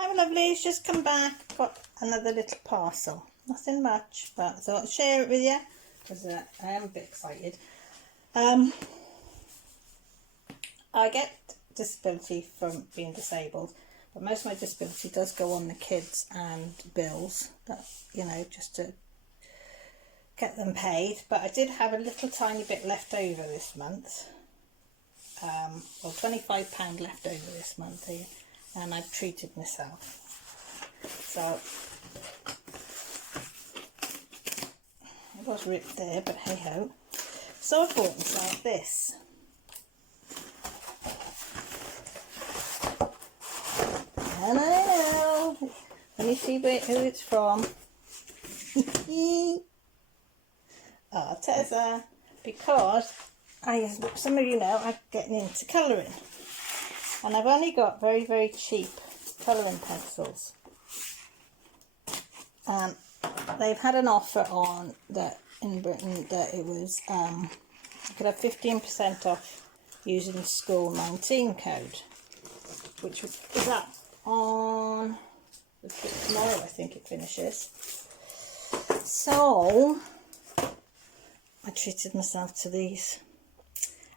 I'm lovelies, just come back, got another little parcel. Nothing much, but I thought I'd share it with you because I am a bit excited. I get disability from being disabled, but most of my disability does go on the kids and bills, that, you know, just to get them paid. But I did have a little tiny bit left over this month, well, £25 left over this month here, and I've treated myself. So it was ripped there, but hey ho. So I bought myself this. And I know, let me see who it's from. Arteza, because some of you know I'm getting into colouring, and I've only got very, very cheap colouring pencils, and they've had an offer on that in Britain that it was you could have 15% off using the school 19 code, which is up on tomorrow, I think it finishes. So I treated myself to these,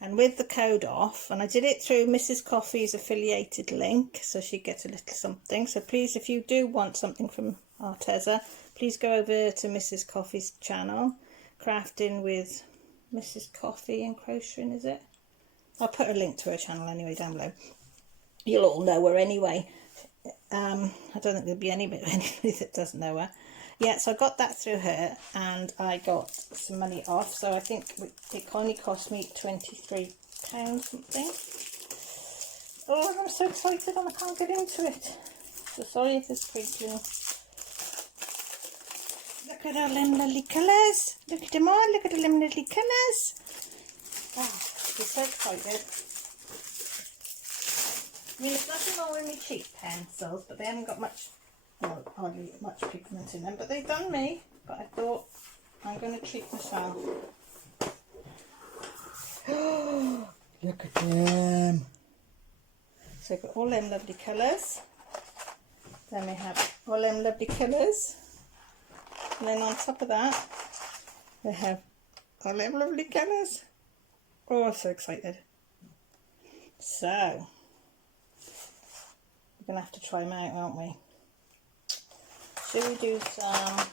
and with the code off, and I did it through Mrs. Coffee's affiliated link, so she gets a little something. So please, if you do want something from Arteza, please go over to Mrs. Coffee's channel, Crafting with Mrs. Coffee and Crocheting, is it? I'll put a link to her channel anyway down below. You'll all know her anyway. I don't think there'll be anybody that doesn't know her. Yeah, so I got that through her, and I got some money off. So I think it only cost me £23 something. Oh, I'm so excited and I can't get into it. So sorry if it's creaking. Look at all them lovely colours. Look at them all. Look at all them lovely colours. Oh, I'm so excited. I mean, there's nothing wrong with me cheap pencils, but they haven't got much, well, hardly much pigment in them. But they've done me. But I thought I'm going to treat myself. Look at them. So I've got all them lovely colours. Then we have all them lovely colours. And then on top of that, we have all them lovely colours. Oh, I'm so excited. So we're going to have to try them out, aren't we? Should we do some,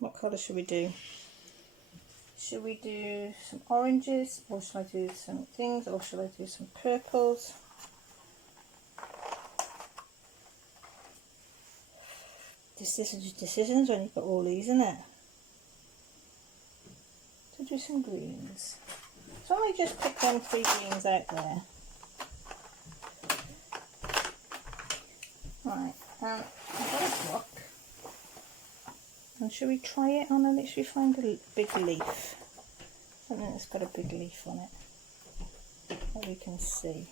what colour should we do? Should we do some oranges, or should I do some things, or should I do some purples? Decisions when you've got all these, isn't it? So do some greens. So I just pick them 3 greens out there. Right, I've got a block. And should we try it on a, should we find a big leaf? Something that's got a big leaf on it that we can see.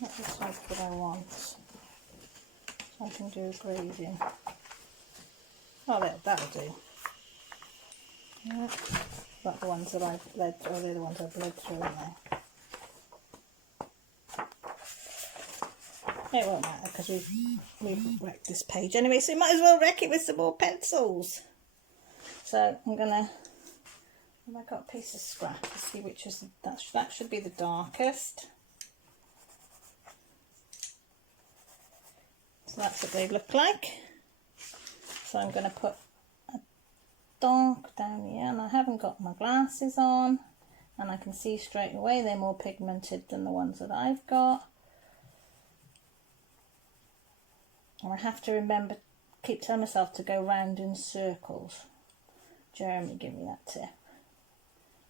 That looks like what I want. So I can do a grading. Oh, that'll do. Yeah. Like the ones that I've bled through, they're the ones I've bled through, aren't they? It won't matter because we've wrecked this page anyway, so we might as well wreck it with some more pencils. So I'm gonna, have I got a piece of scrap to see which is, that should be the darkest. So that's what they look like. So I'm gonna put a dark down here, and I haven't got my glasses on, and I can see straight away they're more pigmented than the ones that I've got. And I have to remember, keep telling myself to go round in circles. Jeremy gave me that tip.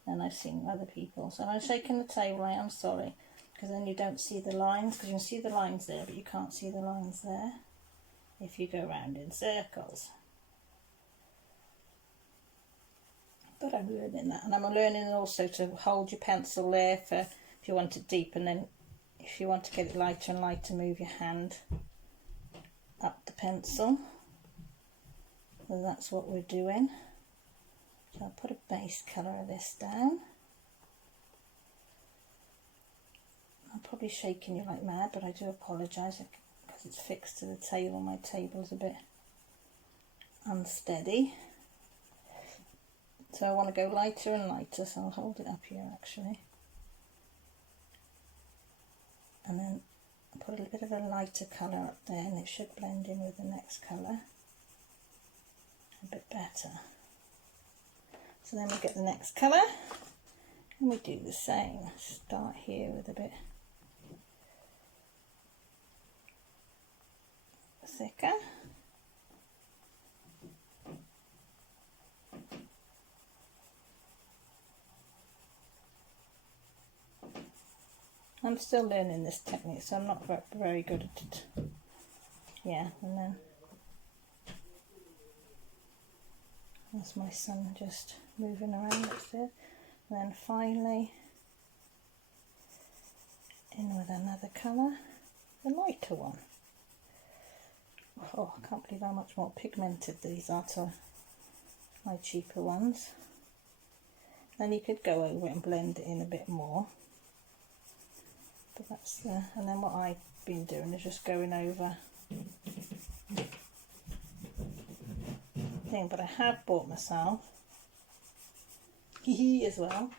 And I've seen other people. So I'm shaking the table, I am sorry. Because then you don't see the lines. Because you can see the lines there, but you can't see the lines there. If you go round in circles. But I'm learning that. And I'm learning also to hold your pencil there for if you want it deep. And then if you want to get it lighter and lighter, move your hand up the pencil. So that's what we're doing. So I'll put a base colour of this down. I'm probably shaking you like mad, but I do apologise because it's fixed to the table. My table's a bit unsteady. So I want to go lighter and lighter, so I'll hold it up here actually. And then put a little bit of a lighter colour up there, and it should blend in with the next colour a bit better. So then we get the next colour and we do the same. Start here with a bit thicker. I'm still learning this technique, so I'm not very good at it. Yeah, and then that's my son just moving around upstairs. And then finally in with another colour, the lighter one. Oh, I can't believe how much more pigmented these are to my cheaper ones. Then you could go over it and blend it in a bit more. But that's the, and then what I've been doing is just going over thing, but I have bought myself as well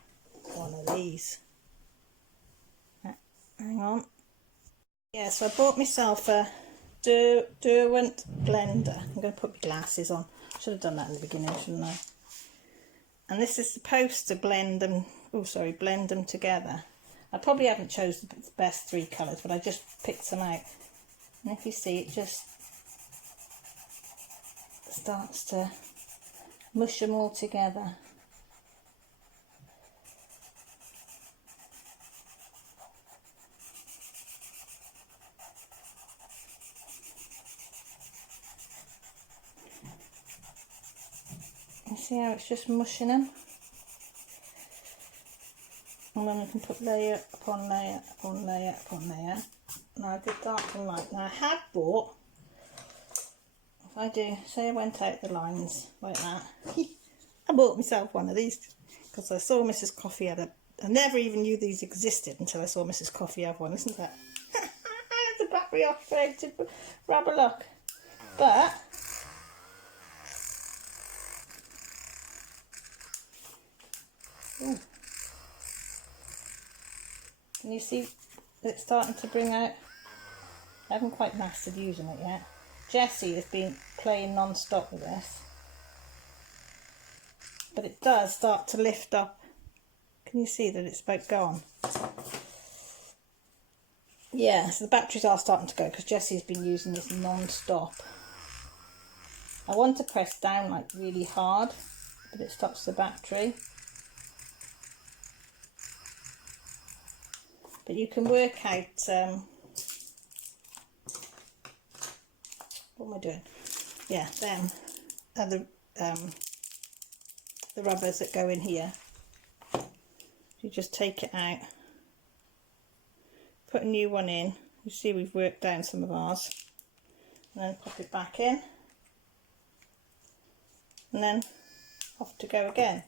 one of these. Hang on. Yeah, so I bought myself a Derwent blender. I'm going to put my glasses on. Should have done that in the beginning, shouldn't I? And this is supposed to blend them. Oh, sorry, blend them together. I probably haven't chosen the best 3 colours, but I just picked some out. And if you see, it just starts to mush them all together. You see how it's just mushing them? And then we can put layer upon layer upon layer upon layer. Now I did dark and light. Now I have bought, if I do, say I went out the lines like that, I bought myself one of these because I saw Mrs. Coffee had a, I never even knew these existed until I saw Mrs. Coffee have one, isn't that? The battery operated rubber lock. But ooh. Can you see it's starting to bring out? I haven't quite mastered using it yet. Jessie has been playing non-stop with this. But it does start to lift up. Can you see that it's about gone? Yeah, so the batteries are starting to go because Jessie's been using this non-stop. I want to press down like really hard, but it stops the battery. But you can work out, what am I doing? Yeah, them are the rubbers that go in here. You just take it out, put a new one in. You see we've worked down some of ours, and then pop it back in, and then off to go again.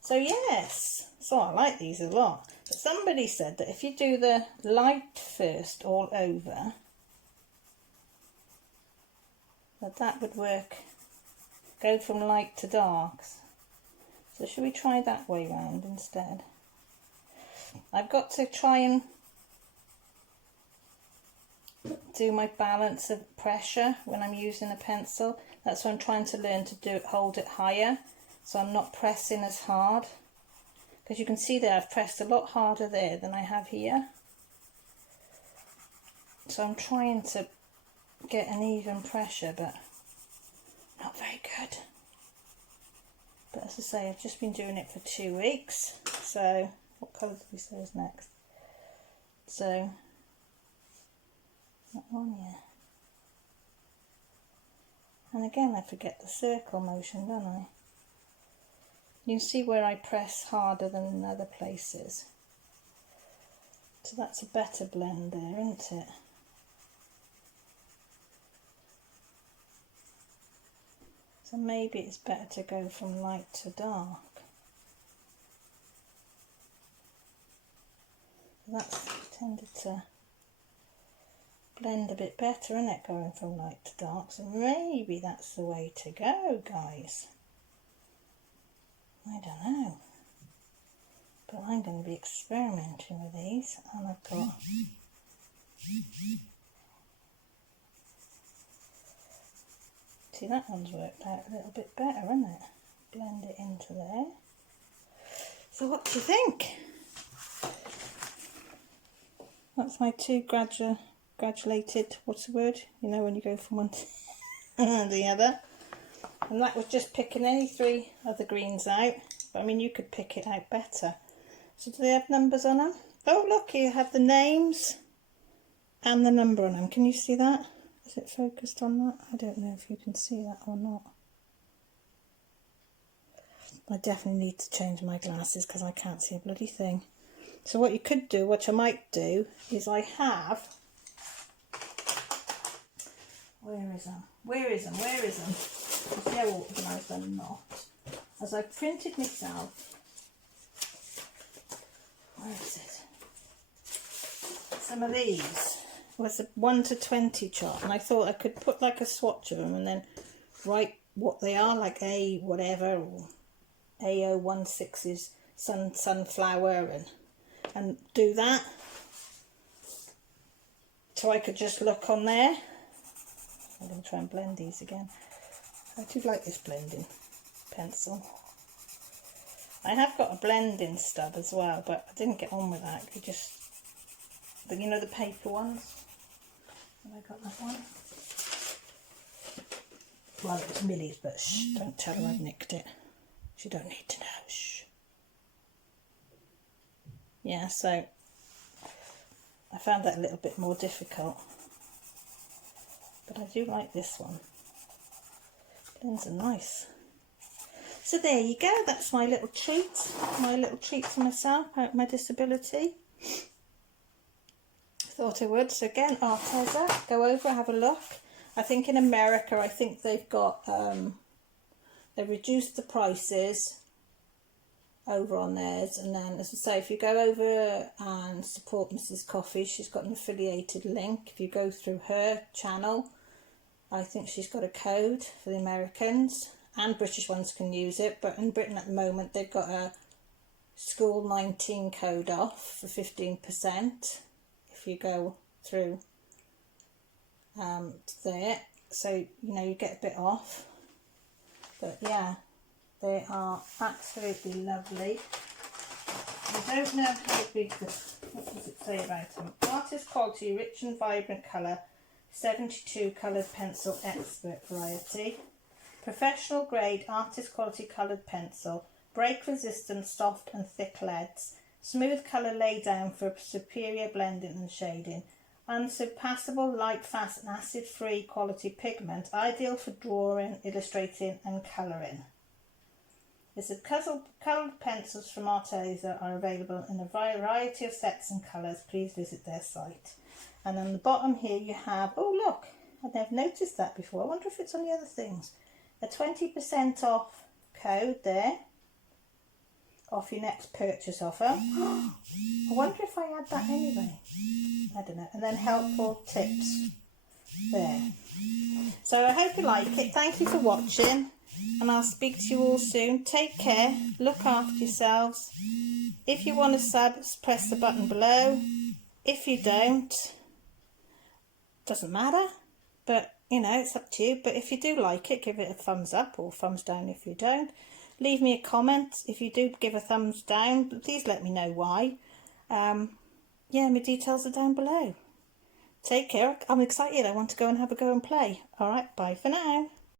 So yes, so I like these a lot. But somebody said that if you do the light first all over, that would work, go from light to dark. So should we try that way round instead? I've got to try and do my balance of pressure when I'm using a pencil. That's what I'm trying to learn to do, hold it higher, so I'm not pressing as hard. Because you can see there I've pressed a lot harder there than I have here. So I'm trying to get an even pressure, but not very good. But as I say, I've just been doing it for 2 weeks. So what colour did we say is next? So that one, yeah. And again I forget the circle motion, don't I? You can see where I press harder than in other places. So that's a better blend there, isn't it? So maybe it's better to go from light to dark. That's tended to blend a bit better, isn't it, going from light to dark? So maybe that's the way to go, guys. I don't know. But I'm going to be experimenting with these, and I've got... See, that one's worked out a little bit better, isn't it? Blend it into there. So what do you think? That's my two granulated, what's the word? You know, when you go from one to the other. And that was just picking any three other greens out. But I mean, you could pick it out better. So do they have numbers on them? Oh, look, you have the names and the number on them. Can you see that? Is it focused on that? I don't know if you can see that or not. I definitely need to change my glasses because I can't see a bloody thing. So what you could do, which I might do, is I have... Where is them? Where is them? Where is them? You see how organised I'm not. As I printed myself... Where is it? Some of these was a 1 to 20 chart, and I thought I could put like a swatch of them and then write what they are, like A whatever, or A016 is sunflower, and do that. So I could just look on there. I'm going to try and blend these again. I do like this blending pencil. I have got a blending stub as well, but I didn't get on with that. You just, you know, the paper ones. Have I got that one? Well, it was Millie's, but shh, don't tell her I've nicked it. She don't need to know. Shh. Yeah, so I found that a little bit more difficult, but I do like this one. Blends are nice. So there you go, that's my little treat for myself out of my disability. Thought I would. So again, Arteza, go over, have a look. I think in America, I think they've got, they've reduced the prices over on theirs. And then, as I say, if you go over and support Mrs. Coffee, she's got an affiliated link. If you go through her channel, I think she's got a code for the Americans. And British ones can use it, but in Britain at the moment they've got a school 19 code off for 15% if you go through there, so you know you get a bit off. But yeah, they are absolutely lovely. I don't know how big what does it say about them? Artist quality, rich and vibrant colour, 72 coloured pencil, expert variety. Professional grade artist quality coloured pencil, break resistant, soft and thick leads, smooth colour lay down for superior blending and shading, unsurpassable light, fast and acid free quality pigment, ideal for drawing, illustrating and colouring. This is coloured pencils from Arteza are available in a variety of sets and colours. Please visit their site. And on the bottom here you have, oh look, I've never noticed that before. I wonder if it's on the other things. A 20% off code there, off your next purchase offer. I wonder if I add that anyway. I don't know. And then helpful tips there. So I hope you like it. Thank you for watching, and I'll speak to you all soon. Take care. Look after yourselves. If you want to sub, press the button below. If you don't, doesn't matter. But you know, it's up to you. But if you do like it, give it a thumbs up or thumbs down if you don't. Leave me a comment. If you do give a thumbs down, please let me know why. Yeah, my details are down below. Take care. I'm excited. I want to go and have a go and play. Alright, bye for now.